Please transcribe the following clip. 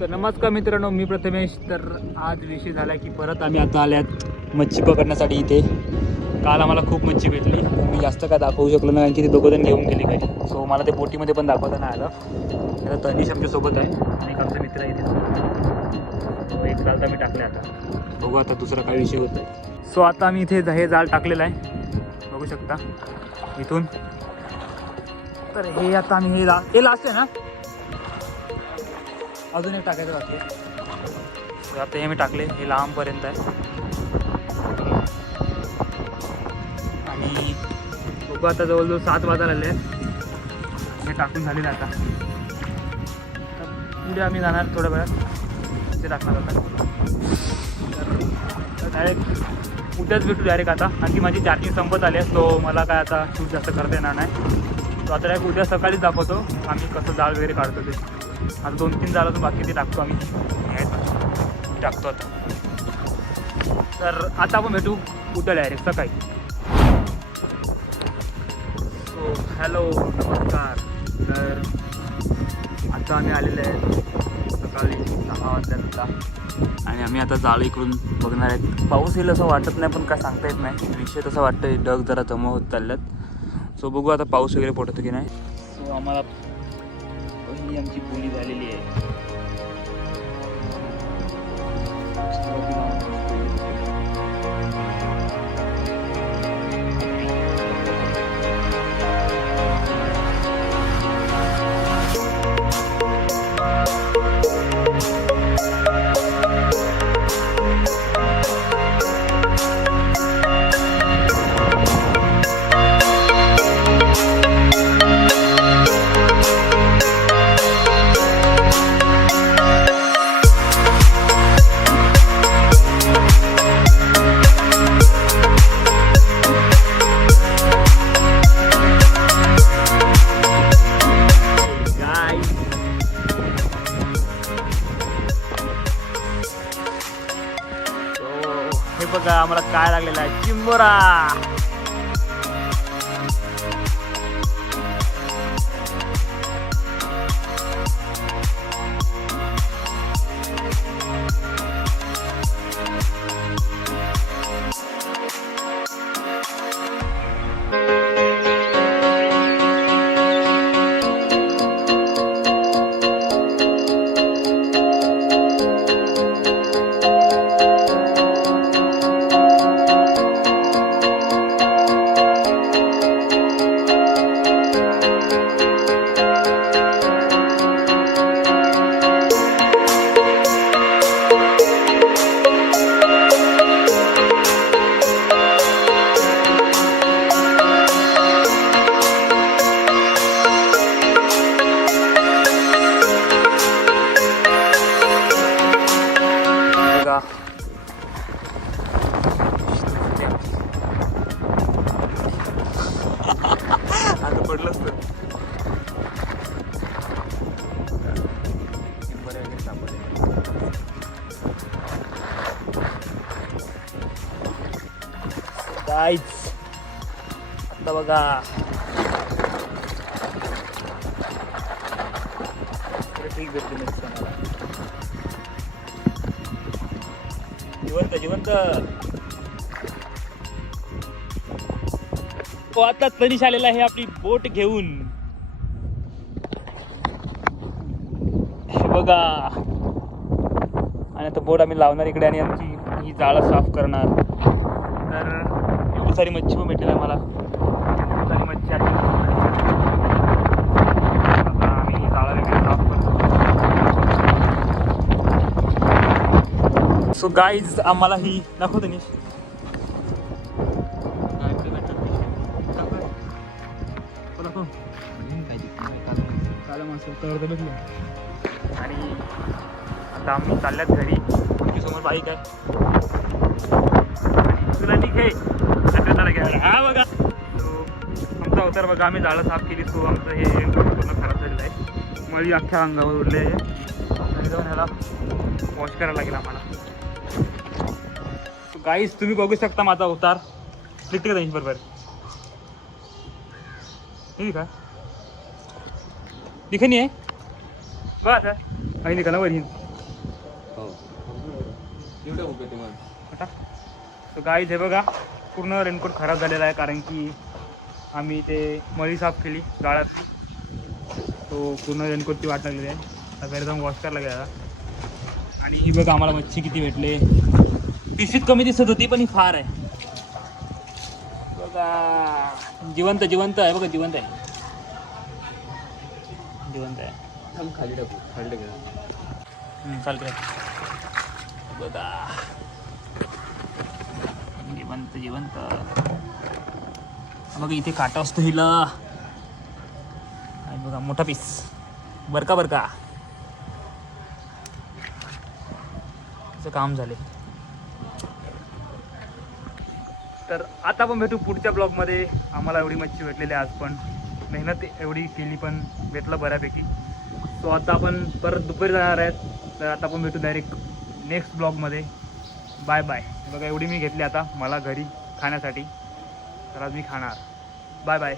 तर नमस्कार मित्रांनो मी प्रथमेश. तर आज विषय झाला की परत आम्ही आता आल्यात मच्छी पकडण्यासाठी इथे. काल आम्हाला खूप मच्छी भेटली. मी जास्त काय दाखवू शकलो नाही कारण की ते दोघं जण घेऊन गेले काही सो मला ते बोटीमध्ये पण दाखवता नाही आलं. आता तनिष आमच्यासोबत आहे आणि एक आमचा मित्र आहे इथे. एक जाल तर मी टाकले आता. बघू आता दुसरा काय विषय होतो सो आता आम्ही इथे हे जाळ टाकलेलं आहे. बघू शकता. इथून. तर हे आता आम्ही हे ला हे लास्ट आहे ना? अजून एक टाकायचं बाकी आता हे मी टाकले हे लांबपर्यंत आहे. आणि बघू आता जवळजवळ सात वाजायला आले हे टाकून झालेलं आता. पुढे आम्ही जाणार थोड्या वेळात. तिथे टाकणार आता. तर डायरेक्ट उद्याच भेटू डायरेक्ट आता. आणखी माझी चार्जिंग संपत आली आहे सो मला काय आता शूट जास्त करता येणार नाही. तो आता डायरेक्ट उद्या सकाळीच दाखवतो. आम्ही कसं जाळ वगैरे काढतो ते. आता दोन तीन जाळं तर बाकी ते टाकतो आम्ही. टाकतो आता. तर आता आपण भेटू उद्या डायरेक्ट सकाळी. सो हॅलो नमस्कार. तर आता आम्ही आलेलो आहे सकाळी सहा वाजल्यानंतर. आणि आम्ही आता जाळ इकडून बघणार आहेत. पाऊस येईल असं वाटत नाही पण काय सांगता येत नाही. विषय तसं वाटतं ढग जरा जमा होत चालल्यात. सो बघू आता पाऊस वगैरे पडतो की नाही. सो आम्हाला पहिली आमची बोली झालेली आहे. हे बघा आम्हाला काय लागलेलं आहे. चिंबोरा. Guys, आता बघा ठीक भेटली जिवंत जिवंत तो आता तनिष आलेला आहे आपली बोट घेऊन हे बघा आणि आता बोट आम्ही लावणार इकडे आणि आमची ही जाळं साफ करणार तर खूप सारी मच्छी पण भेटेल मला. खूप सारी मच्छी आता आता आम्ही ही वगैरे साफ करतो. सो गाईज आम्हाला ही नको तनिष आणि आता आम्ही चालल्यात घरी. तुमची समोर बाईक आहे तुला ठीक आहे? छत्रताला घ्यायला हा बघा. आमचा अवतार बघा आम्ही जाळं साफ केली सो आमचं हे पूर्ण खराब झालेलं आहे. मळी अख्ख्या अंगावर उडले आहे. जाऊन ह्याला वॉश करायला लागेल आम्हाला. गाईस तुम्ही बघू शकता माझा अवतार. दिसते का त्यांची बरोबर? ठीक आहे. दिखे नाही आहे? बघा आता काही निघाला वर येईन हो. एवढं उभे ते मग आता. तर गाई हे बघा. पूर्ण रेनकोट खराब झालेला आहे कारण की आम्ही ते मळी साफ केली गाळातली. तो पूर्ण रेनकोटची वाट लागलेली आहे. आता घरी जाऊन वॉश करायला गेला आणि ही बघा आम्हाला मच्छी किती भेटले. पिशवीत कमी दिसत होती पण ही फार आहे. बघा जिवंत जिवंत आहे बघा जिवंत आहे. जिवंत आहे. खाली टाकू खाली टाकू. चालतंय. बघा. जिवंत. जिवंत बघा इथे काटा असतो हिला. आणि बघा मोठा पीस बरका बरका त्याचं काम झाले तर आता पण भेटू पुढच्या ब्लॉगमध्ये. आम्हाला एवढी मच्छी भेटलेली आहे आज पण. मेहनत एवढी केली पण भेटलं बऱ्यापैकी. सो आता आपण परत दुपारी जाणार आहेत. तर आता आपण भेटू डायरेक्ट नेक्स्ट ब्लॉगमध्ये. बाय बाय बघा एवढी मी घेतली आता मला घरी खाण्यासाठी. तर आज मी खाणार. Bye bye